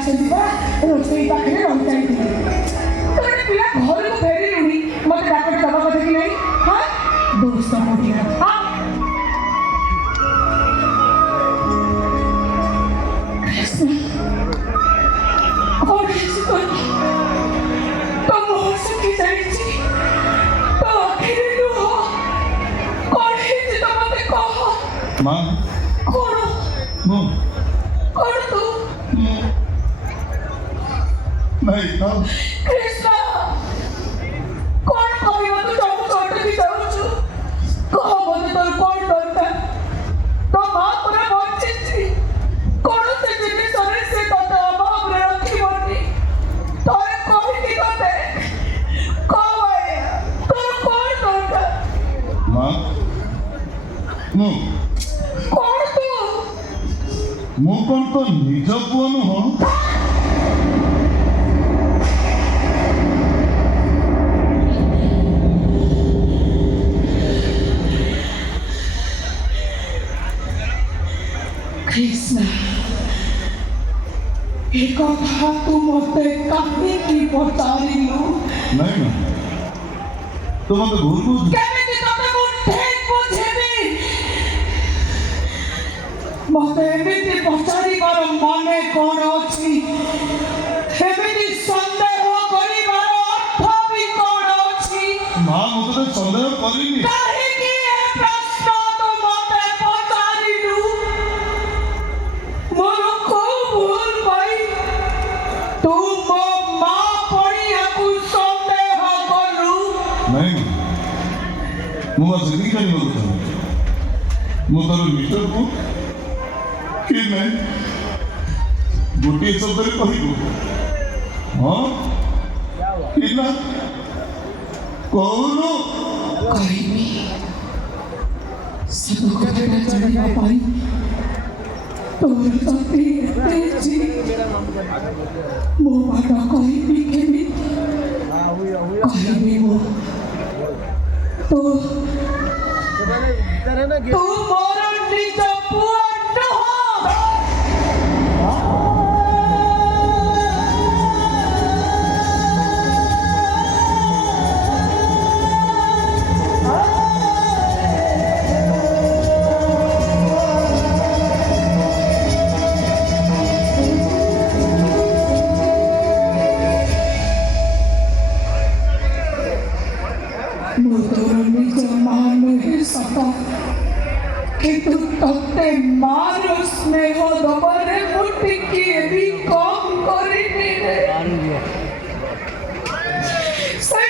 आसती रोसई पाखे रही जाती तो गोटे पिला घर को फेरिलुणी मत डाक्टर दबा कथा कि नहीं हाँ दोस्त मोटिया हाँ और ऐसी तो मोह सुखी जाइए तो आखिर लुह कौन है तो मत कहो माँ कौन मो कौन तू नहीं था कृष्णा कौन कहवा तू सब छोड़ के जाऊछु कह मते तोर कौन दरकार तो मां तोरा बचिछि कौन से जिनिस रे से तोते अभाव रे रखिबनी तोरे कहि तोते कहवाय तोर कौन दरकार माँ मो कौन तू मो कौन तो निज पुआ नुह कृष्णा एक कथा तू मते काहेकि पचारिलु नहीं माँ तो मत भूल बुझ केमिति तते मु ठीक बुझेबी मते एमिति पचारिबार माने कोन अछि एमिति संदेह करिबार अर्थ भी कोन अछि माँ मुझे संदेह करिनी काहेकि ए प्रश्न तू मते पचारिलु मोर को भूल भाई तू मो मां पड़िया को संदेह करू नहीं मुझे जिंदगी का नहीं बोलता मुझे तो निश्चय को कि नहीं गोटे शब्द रे कहिबो हाँ कि ना कौनो कहबी सब कथा जानिबा पाई तोर सती तेजी मो बाटा कहबी केमी कहबी मो तो तू मोर निज पुआ किंतु तत्ते मारो स्नेह दबरे मुट्ठी किए भी कम करी नहीं रे सही